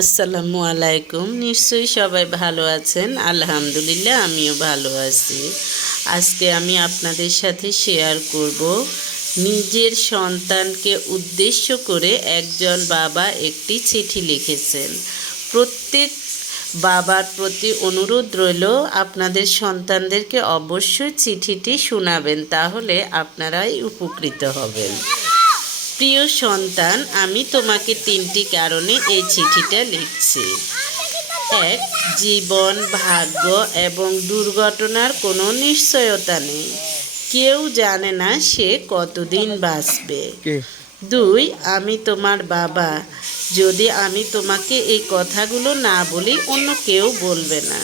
আসসালামু আলাইকুম। নিশ্চয়ই সবাই ভালো আছেন। আলহামদুলিল্লাহ আমিও ভালো আছি। আজকে আমি আপনাদের সাথে শেয়ার করব নিজের সন্তানকে উদ্দেশ্য করে একজন বাবা একটি চিঠি লিখেছেন। প্রত্যেক বাবার প্রতি অনুরোধ রইল আপনাদের সন্তানদেরকে অবশ্যই চিঠিটি শোনাবেন, তাহলে আপনারাই উপকৃত হবেন। প্রিয় সন্তান, আমি তোমাকে 3টি কারণে এই চিঠিটা লিখছি। 1, জীবন, ভাগ্য এবং দুর্ঘটনার কোনো নিশ্চয়তা নেই। কেউ জানে না সে কতদিন বাঁচবে। 2, আমি তোমার বাবা। যদি আমি তোমাকে এই কথাগুলো না বলি অন্য কেউ বলবে না।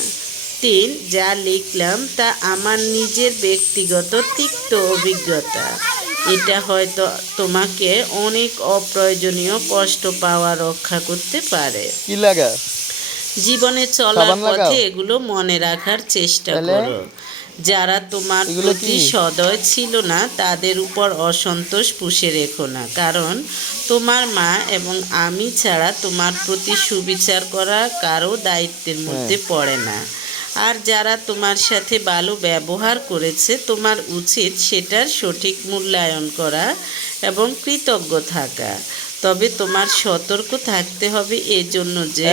3, যা লিখলাম তা আমার নিজের ব্যক্তিগত তিক্ত অভিজ্ঞতা। এটা হয়তো তোমাকে অনেক অপ্রয়োজনীয় কষ্ট পাওয়া রক্ষা করতে পারে। কি লাগা জীবনে চলার পথে এগুলো মনে রাখার চেষ্টা করো। যারা তোমার প্রতি সদয় ছিল না তাদের উপর অসন্তোষ পুষে রেখো না, কারণ তোমার মা এবং আমি ছাড়া তোমার প্রতি সুবিচার করা কারো দায়িত্বের মধ্যে পড়ে না। আর যারা তোমার সাথে ভালো ব্যবহার করেছে তোমার উচিত সেটার সঠিক মূল্যায়ন করা এবং কৃতজ্ঞ থাকা। তবে তোমার সতর্ক থাকতে হবে এজন্য যে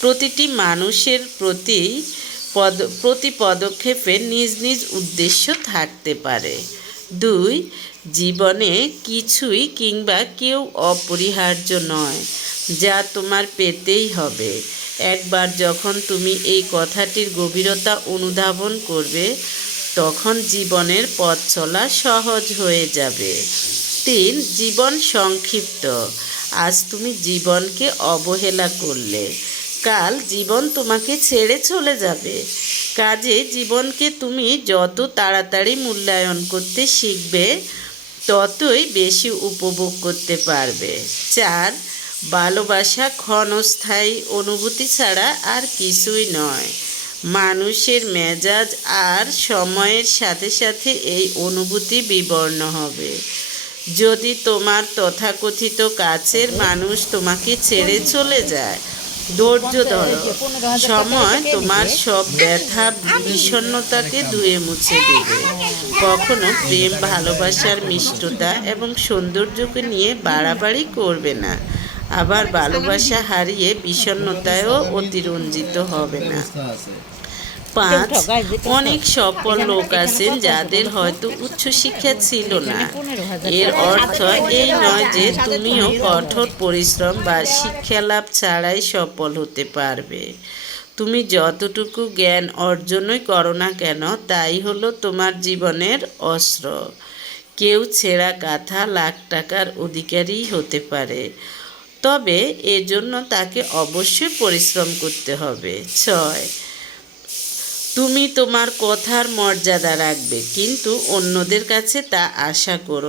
প্রতিটি মানুষের প্রতি পদক্ষেপে নিজ নিজ উদ্দেশ্য থাকতে পারে। 2, জীবনে কিছুই কিংবা কেউ অপরিহার্য নয় যা তোমার পেতেই হবে। একবার যখন তুমি এই কথাটির গভীরতা অনুধাবন করবে তখন জীবনের পথ চলা সহজ হয়ে যাবে। 3, জীবন সংক্ষিপ্ত। আজ তুমি জীবনকে অবহেলা করলে কাল জীবন তোমাকে ছেড়ে চলে যাবে। কাজে জীবনকে তুমি যত তাড়াতাড়ি মূল্যায়ন করতে শিখবে ততই বেশি উপভোগ করতে পারবে। 4, ভালোবাসা ক্ষণস্থায়ী অনুভূতি ছাড়া আর কিছুই নয়। মানুষের মেজাজ আর সময়ের সাথে সাথে এই অনুভূতি বিবর্ণ হবে। যদি তোমার তথাকথিত কাছের মানুষ তোমাকে ছেড়ে চলে যায়, ধৈর্য ধরো। সময় তোমার সব ব্যথা বিষণ্ণতাকে ধুয়ে মুছে দেবে। কখনো প্রেম, ভালোবাসার মিষ্টতা এবং সৌন্দর্যকে নিয়ে বাড়াবাড়ি করবে না। আবার ভালোবাসা হারিয়ে বিষণ্ণতায়ও অতিরঞ্জিত হবে না। 5, অনেক সফল লোক আছেন যাদের হয়তো উচ্চশিক্ষা ছিল না। এর অর্থ এই নয় যে তুমিও কঠোর পরিশ্রম বা শিক্ষালাভ ছাড়াই সফল হতে পারবে। তুমি যতটুকু জ্ঞান অর্জনই করো না কেন তাই হলো তোমার জীবনের অস্ত্র। কেউ ছেঁড়া কাঁথা লাখ টাকার অধিকারী হতে পারে, তবে এজন্য তাকে অবশ্যই পরিশ্রম করতে হবে। 6, তুমি তোমার কথার মর্যাদা রাখবে, কিন্তু অন্যদের কাছে তা আশা করো